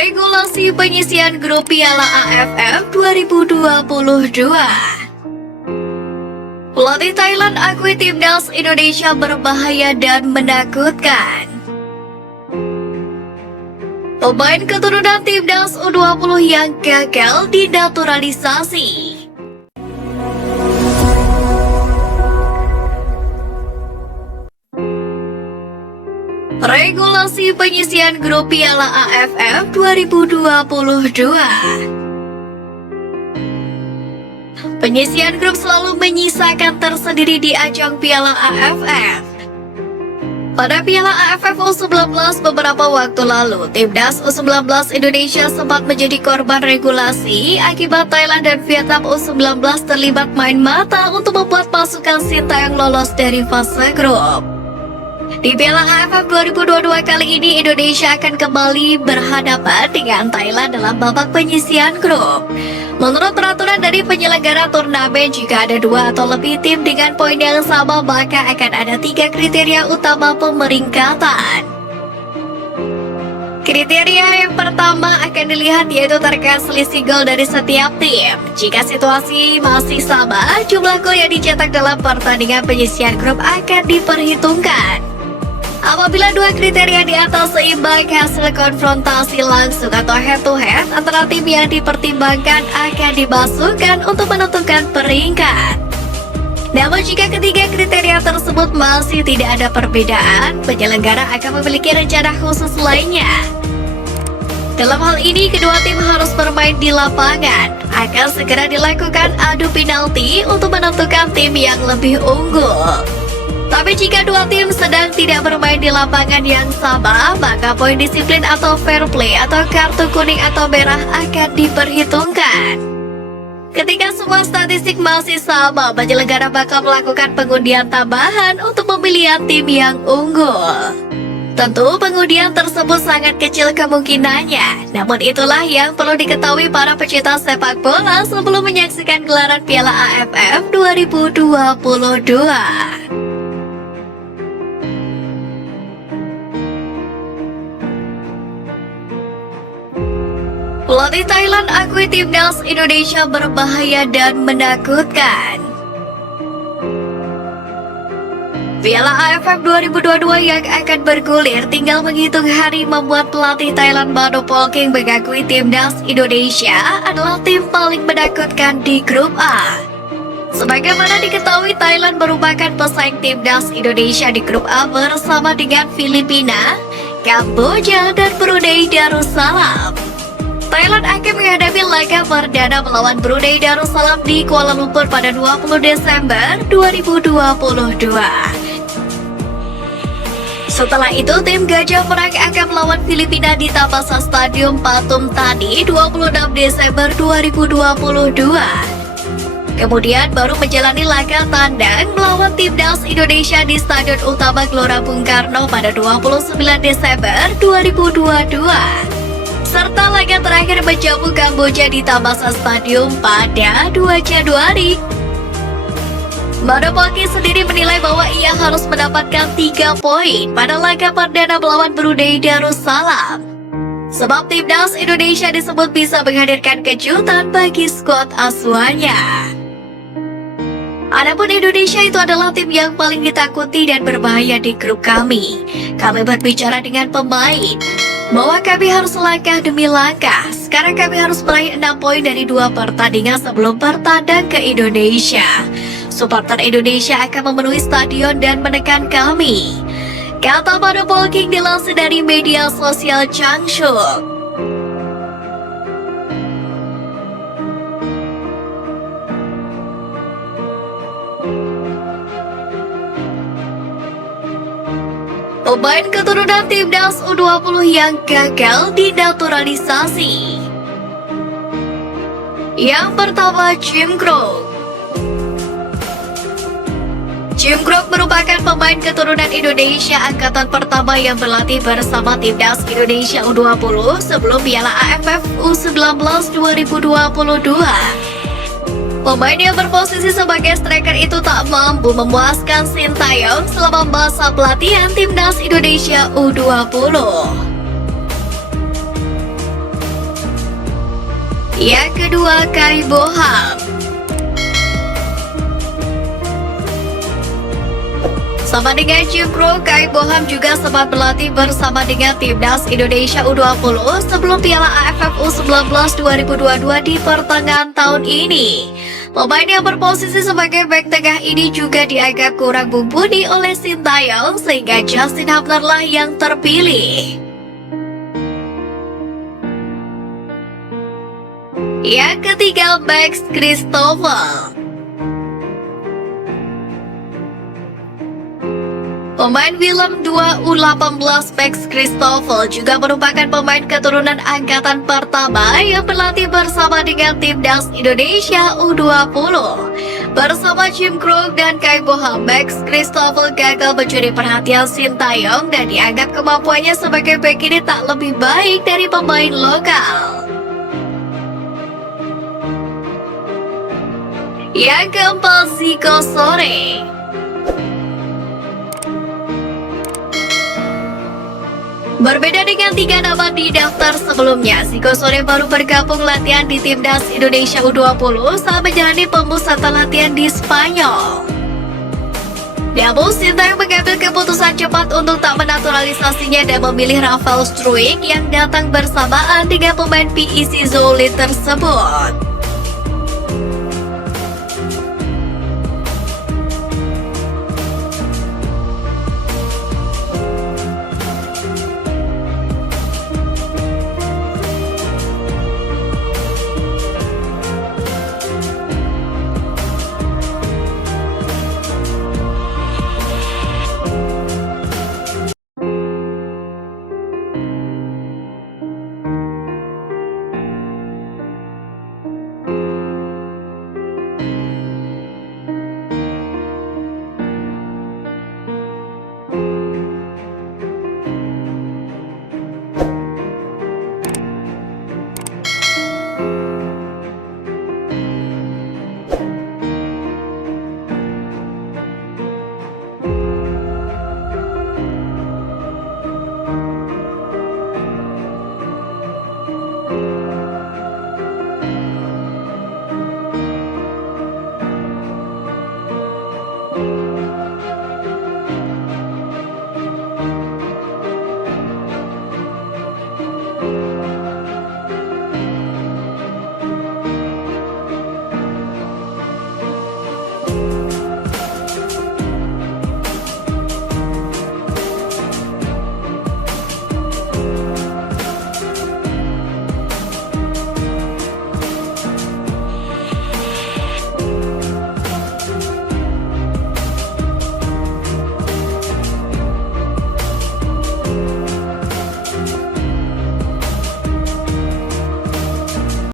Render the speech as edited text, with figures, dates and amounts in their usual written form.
Regulasi penyisian grup Piala AFF 2022. Pelatih Thailand akui timnas Indonesia berbahaya dan menakutkan. Pemain keturunan timnas U20 yang gagal dinaturalisasi. Regulasi penyisian grup Piala AFF 2022. Penyisian grup selalu menyisakan tersendiri di ajang Piala AFF. Pada Piala AFF U19 beberapa waktu lalu, timnas U19 Indonesia sempat menjadi korban regulasi akibat Thailand dan Vietnam U19 terlibat main mata untuk membuat pasukan Sintayong lolos dari fase grup. Di Piala AFF 2022 kali ini, Indonesia akan kembali berhadapan dengan Thailand dalam babak penyisian grup. Menurut peraturan dari penyelenggara turnamen, jika ada 2 atau lebih tim dengan poin yang sama, maka akan ada 3 kriteria utama pemeringkatan. Kriteria yang pertama akan dilihat yaitu terkait selisih gol dari setiap tim. Jika situasi masih sama, jumlah gol yang dicetak dalam pertandingan penyisian grup akan diperhitungkan. Apabila 2 kriteria di atas seimbang, hasil konfrontasi langsung atau head to head antara tim yang dipertimbangkan akan dimasukkan untuk menentukan peringkat. Namun jika ketiga kriteria tersebut masih tidak ada perbedaan, penyelenggara akan memiliki rencana khusus lainnya. Dalam hal ini, kedua tim harus bermain di lapangan. Akan segera dilakukan adu penalti untuk menentukan tim yang lebih unggul. Tapi jika 2 tim sedang tidak bermain di lapangan yang sama, maka poin disiplin atau fair play atau kartu kuning atau merah akan diperhitungkan. Ketika semua statistik masih sama, penyelenggara bakal melakukan pengundian tambahan untuk pemilihan tim yang unggul. Tentu pengundian tersebut sangat kecil kemungkinannya, namun itulah yang perlu diketahui para pecinta sepak bola sebelum menyaksikan gelaran Piala AFF 2022. Pelatih Thailand akui timnas Indonesia berbahaya dan menakutkan. Piala AFF 2022 yang akan bergulir tinggal menghitung hari membuat pelatih Thailand Mano Polking mengakui timnas Indonesia adalah tim paling menakutkan di grup A. Sebagaimana diketahui, Thailand merupakan pesaing timnas Indonesia di grup A bersama dengan Filipina, Kamboja, dan Brunei Darussalam. Thailand akan menghadapi laga perdana melawan Brunei Darussalam di Kuala Lumpur pada 20 Desember 2022. Setelah itu, tim Gajah Merah akan melawan Filipina di Tapasa Stadium Pathum Thani 26 Desember 2022. Kemudian baru menjalani laga tandang melawan timnas Indonesia di Stadion Utama Gelora Bung Karno pada 29 Desember 2022. Serta laga terakhir menjamu Kamboja di Tapasa Stadium pada 2 Januari. Mano Polking sendiri menilai bahwa ia harus mendapatkan 3 poin pada laga perdana melawan Brunei Darussalam. Sebab timnas Indonesia disebut bisa menghadirkan kejutan bagi skuad asuhannya. Adapun Indonesia itu adalah tim yang paling ditakuti dan berbahaya di grup kami. Kami berbicara dengan pemain bahwa kami harus langkah demi langkah. Sekarang kami harus meraih 6 poin dari 2 pertandingan sebelum bertandang ke Indonesia. Supporter Indonesia akan memenuhi stadion dan menekan kami, kata Mano Polking dilansir dari media sosial Changshu. Pemain keturunan timnas U20 yang gagal dinaturalisasi. Yang pertama, Jim Krok. Jim Krok merupakan pemain keturunan Indonesia angkatan pertama yang berlatih bersama timnas Indonesia U20 sebelum Piala AFF U19 2022. Pemain yang berposisi sebagai striker itu tak mampu memuaskan Sintayong selama masa pelatihan timnas Indonesia U20. Yang kedua, Kai Boham. Sama dengan Jim Crow, Kai Boham juga sempat berlatih bersama dengan Timnas Indonesia U20 sebelum Piala AFF U19 2022 di pertengahan tahun ini. Pemain yang berposisi sebagai bek tengah ini juga dianggap kurang mumpuni oleh Sintayong sehingga Justin Hubner lah yang terpilih. Yang ketiga, Max Christopher. Pemain film 2 U18 Max Christopher juga merupakan pemain keturunan angkatan pertama yang berlatih bersama dengan Timnas Indonesia U20. Bersama Jim Crow dan Kai Boham, Max Christopher gagal mencuri perhatian Sintayong dan dianggap kemampuannya sebagai bek kiri tak lebih baik dari pemain lokal. Yang keempat, Zico Sore. Berbeda dengan 3 nama di daftar sebelumnya, Zico Sore baru bergabung latihan di Timnas Indonesia U20 saat menjalani pemusatan latihan di Spanyol. Namun, Sintayong mengambil keputusan cepat untuk tak menaturalisasinya dan memilih Rafael Struijk yang datang bersamaan dengan pemain PEC Zwolle tersebut.